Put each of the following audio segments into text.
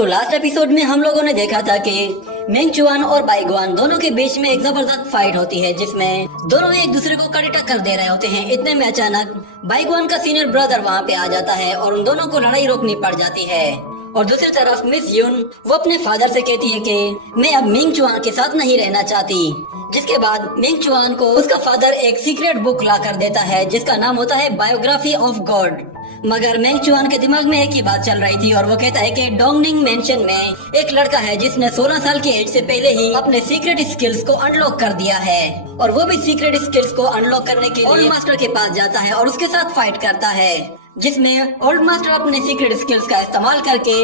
तो last episode में हम लोगों ने देखा था कि मेंग चुआन और बाईगुआन दोनों के बीच में एक जबरदस्त फाइट होती है, जिसमें दोनों एक दूसरे को कड़ी टक्कर दे रहे होते हैं। इतने में अचानक बाईगुआन का सीनियर ब्रदर वहाँ पे आ जाता है और उन दोनों को लड़ाई रोकनी पड़ जाती है। और दूसरी तरफ मिस यून वो अपने फादर से कहती है कि मैं अब मेंग चुआन के साथ नहीं रहना चाहती। जिसके बाद मेंग चुआन को उसका फादर एक सीक्रेट बुक ला कर देता है जिसका नाम होता है बायोग्राफी ऑफ गॉड। मगर मेंग चुआन के दिमाग में एक ही बात चल रही थी और वो कहता है कि डोंगनिंग मेंशन में एक लड़का है जिसने 16 साल की एज से पहले ही अपने सीक्रेट स्किल्स को अनलॉक कर दिया है, और वो भी सीक्रेट स्किल्स को अनलॉक करने के लिए ओल्ड मास्टर के पास जाता है और उसके साथ फाइट करता है, जिसमें ओल्ड मास्टर अपने सीक्रेट स्किल्स का इस्तेमाल करके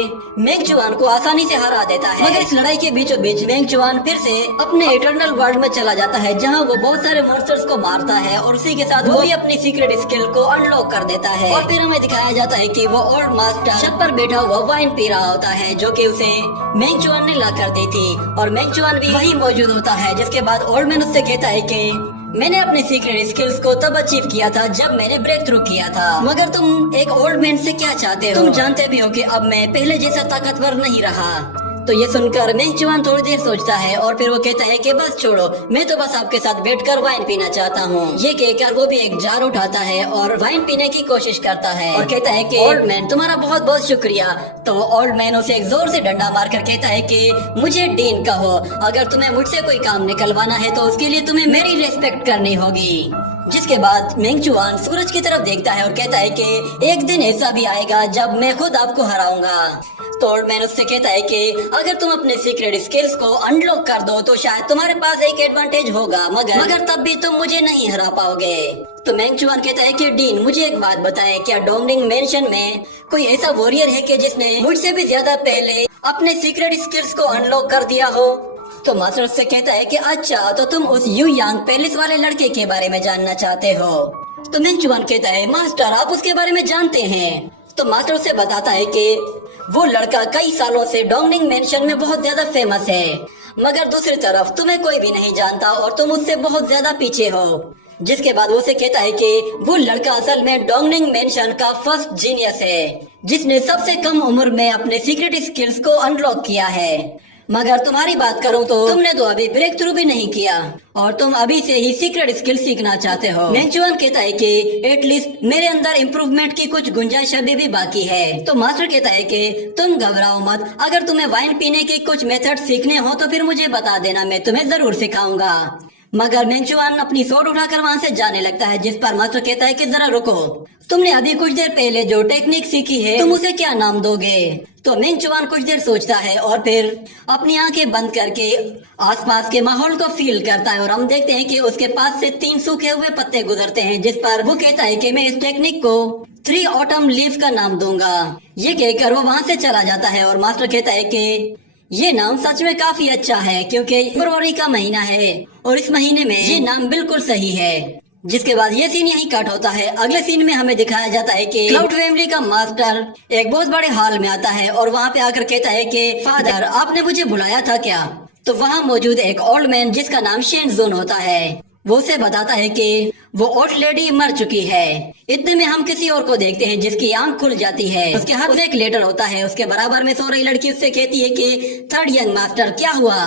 मेंग चुआन को आसानी से हरा देता है। मगर इस लड़ाई के बीचों बीच मेंग चुआन फिर से अपने इटर्नल वर्ल्ड में चला जाता है जहां वो बहुत सारे मॉन्स्टर्स को मारता है और उसी के साथ वो भी अपनी सीक्रेट स्किल को अनलॉक कर देता है। और फिर हमें दिखाया जाता है कि वो ओल्ड मास्टर छत पर बैठा हुआ वाइन पी रहा होता है जो कि उसे मेंग चुआन ने ला कर दी थी, और मेंग चुआन भी वही मौजूद होता है। जिसके बाद ओल्ड मैन उससे कहता है कि मैंने अपने सीक्रेट स्किल्स को तब अचीव किया था जब मैंने ब्रेक थ्रू किया था, मगर तुम एक ओल्ड मैन से क्या चाहते हो? तुम जानते भी हो कि अब मैं पहले जैसा ताकतवर नहीं रहा। तो ये सुनकर मेंग चुआन थोड़ी देर सोचता है और फिर वो कहता है कि बस छोड़ो, मैं तो बस आपके साथ बैठकर वाइन पीना चाहता हूँ। ये कहकर वो भी एक जार उठाता है और वाइन पीने की कोशिश करता है और कहता है कि ओल्ड मैन तुम्हारा बहुत बहुत शुक्रिया। तो ओल्ड मैन उसे एक जोर से डंडा मारकर कहता है कि मुझे डीन कहो, अगर तुम्हें मुझसे कोई काम निकलवाना है तो उसके लिए तुम्हें मेरी रिस्पेक्ट करनी होगी। जिसके बाद मेंग चुआन सूरज की तरफ देखता है और कहता है कि एक दिन ऐसा भी आएगा जब मैं खुद आपको हराऊंगा। तो ओल्ड मैन उससे कहता है कि अगर तुम अपने सीक्रेट स्किल्स को अनलॉक कर दो तो शायद तुम्हारे पास एक एडवांटेज होगा, मगर तब भी तुम मुझे नहीं हरा पाओगे। तो मेंग चुआन कहता है कि डीन मुझे एक बात बताएं, क्या डोंगनिंग मेंशन में कोई ऐसा वॉरियर है कि जिसने मुझसे भी ज्यादा पहले अपने सीक्रेट स्किल्स को अनलॉक कर दिया हो? तो मास्टर उससे कहता है कि अच्छा, तो तुम उस यू यांग पैलेस वाले लड़के के बारे में जानना चाहते हो? तो मेंग चुआन कहता है मास्टर आप उसके बारे में जानते हैं? तो मास्टर उससे बताता है कि वो लड़का कई सालों से डोंगनिंग मेंशन में बहुत ज्यादा फेमस है, मगर दूसरी तरफ तुम्हें कोई भी नहीं जानता और तुम उससे बहुत ज्यादा पीछे हो। जिसके बाद वो उसे कहता है कि वो लड़का असल में डोंगनिंग मेंशन का फर्स्ट जीनियस है जिसने सबसे कम उम्र में अपने सीक्रेट स्किल्स को अनलॉक किया है। मगर तुम्हारी बात करूं तो तुमने तो अभी ब्रेक थ्रू भी नहीं किया और तुम अभी से ही सीक्रेट स्किल सीखना चाहते हो। मेंग चुआन कहता है कि एटलीस्ट मेरे अंदर इम्प्रूवमेंट की कुछ गुंजाइश अभी भी बाकी है। तो मास्टर कहता है कि तुम घबराओ मत, अगर तुम्हें वाइन पीने के कुछ मेथड सीखने हो तो फिर मुझे बता देना, मैं तुम्हें जरूर सिखाऊंगा। मगर मेंग चुआन अपनी सोट उठाकर वहाँ से जाने लगता है, जिस पर मास्टर कहता है कि जरा रुको, तुमने अभी कुछ देर पहले जो टेक्निक सीखी है तुम उसे क्या नाम दोगे? तो मेंग चुआन कुछ देर सोचता है और फिर अपनी आंखें बंद करके आसपास के माहौल को फील करता है और हम देखते हैं कि उसके पास से 3 सूखे हुए पत्ते गुजरते हैं, जिस पर वो कहता है कि मैं इस टेक्निक को 3 ऑटम लीफ का नाम दूंगा। ये कहकर वो वहाँ से चला जाता है और मास्टर कहता है कि ये नाम सच में काफी अच्छा है क्योंकि फरवरी का महीना है और इस महीने में ये नाम बिल्कुल सही है। जिसके बाद ये सीन यहीं कट होता है। अगले सीन में हमें दिखाया जाता है कि क्लाउड फैमिली का मास्टर एक बहुत बड़े हॉल में आता है और वहाँ पे आकर कहता है कि फादर आपने मुझे बुलाया था क्या? तो वहाँ मौजूद एक ओल्ड मैन जिसका नाम शेन जोन होता है, वो उसे बताता है कि वो ओल्ड लेडी मर चुकी है। इतने में हम किसी और को देखते हैं जिसकी आंख खुल जाती है, उसके हाथ में एक लेटर होता है। उसके बराबर में सो रही लड़की उससे कहती है कि थर्ड यंग मास्टर क्या हुआ?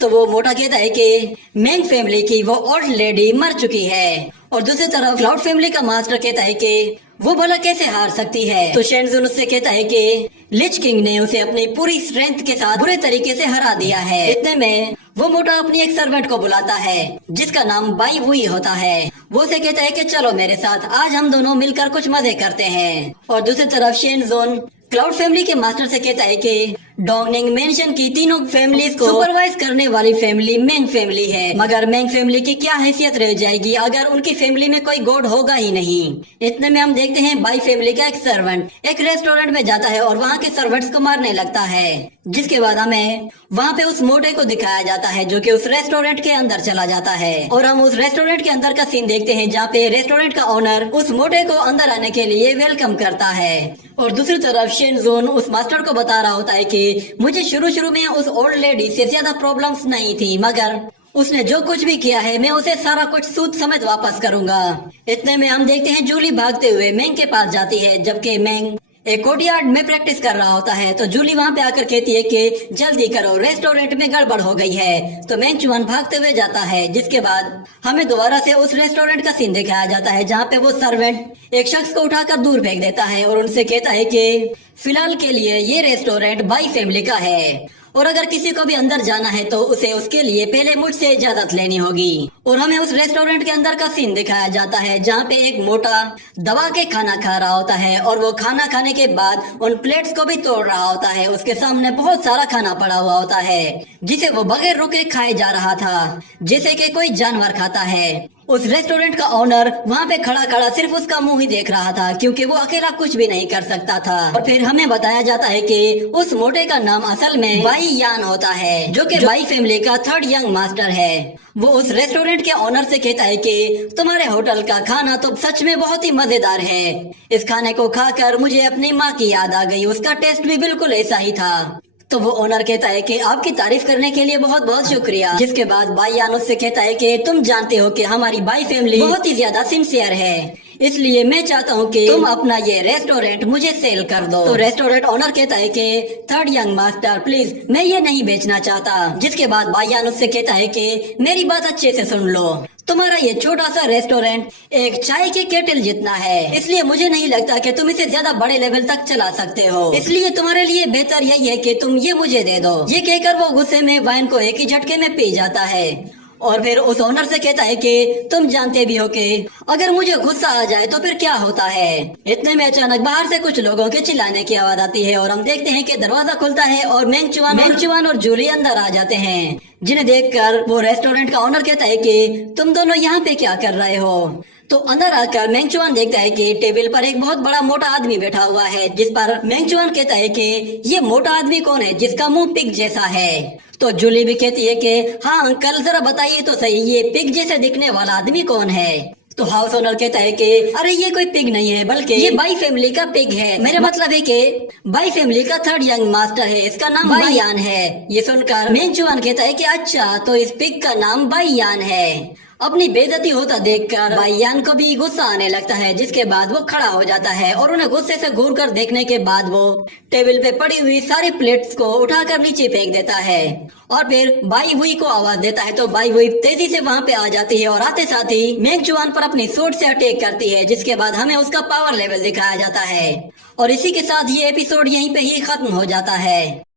तो वो मोटा कहता है कि मेंग फैमिली की वो ओल्ड लेडी मर चुकी है, और दूसरी तरफ क्लाउड फैमिली का मास्टर कहता है कि वो भला कैसे हार सकती है? तो शेनजुन उससे कहता है कि लिच किंग ने उसे अपनी पूरी स्ट्रेंथ के साथ बुरे तरीके से हरा दिया है। इतने में वो मोटा अपनी एक सर्वेंट को बुलाता है जिसका नाम बाई वुई होता है। वो उसे कहता है कि चलो मेरे साथ, आज हम दोनों मिलकर कुछ मजे करते हैं। और दूसरी तरफ शेनजुन क्लाउड फैमिली के मास्टर से कहता है कि डोंगनिंग मेंशन की तीनों फैमिलीज को सुपरवाइज करने वाली फैमिली मेंग फैमिली है, मगर मेंग फैमिली की क्या हैसियत रह जाएगी अगर उनकी फैमिली में कोई गॉड होगा ही नहीं। इतने में हम देखते हैं बाई फैमिली का एक सर्वेंट एक रेस्टोरेंट में जाता है और वहाँ के सर्वेंट्स को मारने लगता है। जिसके बाद हमें वहाँ पे उस मोटे को दिखाया जाता है जो कि उस रेस्टोरेंट के अंदर चला जाता है और हम उस रेस्टोरेंट के अंदर का सीन देखते हैं जहाँ पे रेस्टोरेंट का ओनर उस मोटे को अंदर आने के लिए वेलकम करता है। और दूसरी तरफ शेनजोन उस मास्टर को बता रहा होता है कि मुझे शुरू में उस ओल्ड लेडी से ज्यादा प्रॉब्लम्स नहीं थी, मगर उसने जो कुछ भी किया है मैं उसे सारा कुछ सूद समेत वापस करूंगा। इतने में हम देखते हैं जूली भागते हुए मेंग के पास जाती है, जबकि मेंग एक कोर्टयार्ड में प्रैक्टिस कर रहा होता है। तो जूली वहाँ पे आकर कहती है कि जल्दी करो, रेस्टोरेंट में गड़बड़ हो गई है। तो मेंग चुआन भागते हुए जाता है, जिसके बाद हमें दोबारा से उस रेस्टोरेंट का सीन दिखाया जाता है जहाँ पे वो सर्वेंट एक शख्स को उठाकर दूर फेंक देता है और उनसे कहता है कि फिलहाल के लिए ये रेस्टोरेंट बाई फैमिली का है और अगर किसी को भी अंदर जाना है तो उसे उसके लिए पहले मुझसे इजाजत लेनी होगी। और हमें उस रेस्टोरेंट के अंदर का सीन दिखाया जाता है जहाँ पे एक मोटा दबा के खाना खा रहा होता है और वो खाना खाने के बाद उन प्लेट्स को भी तोड़ रहा होता है। उसके सामने बहुत सारा खाना पड़ा हुआ होता है जिसे वो बगैर रुके खाए जा रहा था, जैसे कि कोई जानवर खाता है। उस रेस्टोरेंट का ओनर वहाँ पे खड़ा खड़ा सिर्फ उसका मुंह ही देख रहा था, क्योंकि वो अकेला कुछ भी नहीं कर सकता था। और फिर हमें बताया जाता है कि उस मोटे का नाम असल में बाई यान होता है, जो कि बाई फैमिली का थर्ड यंग मास्टर है। वो उस रेस्टोरेंट के ओनर से कहता है कि तुम्हारे होटल का खाना तो सच में बहुत ही मजेदार है। इस खाने को खाकर मुझे अपनी माँ की याद आ गई, उसका टेस्ट भी बिल्कुल ऐसा ही था। तो वो ओनर कहता है कि आपकी तारीफ करने के लिए बहुत बहुत शुक्रिया। जिसके बाद बाई यान उससे कहता है कि तुम जानते हो कि हमारी बाई फैमिली बहुत ही ज्यादा सिंसियर है, इसलिए मैं चाहता हूँ कि तुम अपना ये रेस्टोरेंट मुझे सेल कर दो। तो रेस्टोरेंट ओनर कहता है कि थर्ड यंग मास्टर प्लीज, मैं ये नहीं बेचना चाहता। जिसके बाद बाई यान उससे कहता है कि मेरी बात अच्छे से सुन लो, तुम्हारा ये छोटा सा रेस्टोरेंट एक चाय के केटल जितना है, इसलिए मुझे नहीं लगता कि तुम इसे ज्यादा बड़े लेवल तक चला सकते हो। इसलिए तुम्हारे लिए बेहतर यही है कि तुम ये मुझे दे दो। ये कहकर वो गुस्से में वाइन को एक ही झटके में पी जाता है और फिर उस ओनर से कहता है कि तुम जानते भी हो कि अगर मुझे गुस्सा आ जाए तो फिर क्या होता है। इतने में अचानक बाहर से कुछ लोगों के चिल्लाने की आवाज आती है और हम देखते हैं कि दरवाजा खुलता है और मेंग चुआन और जूली अंदर आ जाते हैं, जिन्हें देखकर वो रेस्टोरेंट का ओनर कहता है कि तुम दोनों यहाँ पे क्या कर रहे हो। तो अंदर आकर मेंग चुआन देखता है कि टेबल पर एक बहुत बड़ा मोटा आदमी बैठा हुआ है, जिस पर मेंग चुआन कहता है कि ये मोटा आदमी कौन है जिसका मुंह पिग जैसा है। तो जूली भी कहती है कि हाँ अंकल, जरा बताइए तो सही, ये पिग जैसे दिखने वाला आदमी कौन है। तो हाउस ओनर कहता है कि अरे ये कोई पिग नहीं है, बल्कि ये बाई फैमिली का पिग है। मेरा मतलब है कि बाई फैमिली का थर्ड यंग मास्टर है, इसका नाम बाई यान है। ये सुनकर मेंग चुआन कहता है कि अच्छा, तो इस पिग का नाम बाई यान है। अपनी बेइज्जती होता देखकर बाई यान को भी गुस्सा आने लगता है, जिसके बाद वो खड़ा हो जाता है और उन्हें गुस्से से घूर कर देखने के बाद वो टेबल पे पड़ी हुई सारी प्लेट्स को उठाकर नीचे फेंक देता है और फिर बाई हुई को आवाज देता है। तो बाई हुई तेजी से वहाँ पे आ जाती है और आते साथ ही मेंग चुआन पर अपनी सूट से अटैक करती है, जिसके बाद हमें उसका पावर लेवल दिखाया जाता है। और इसी के साथ ये एपिसोड यहीं पे ही खत्म हो जाता है।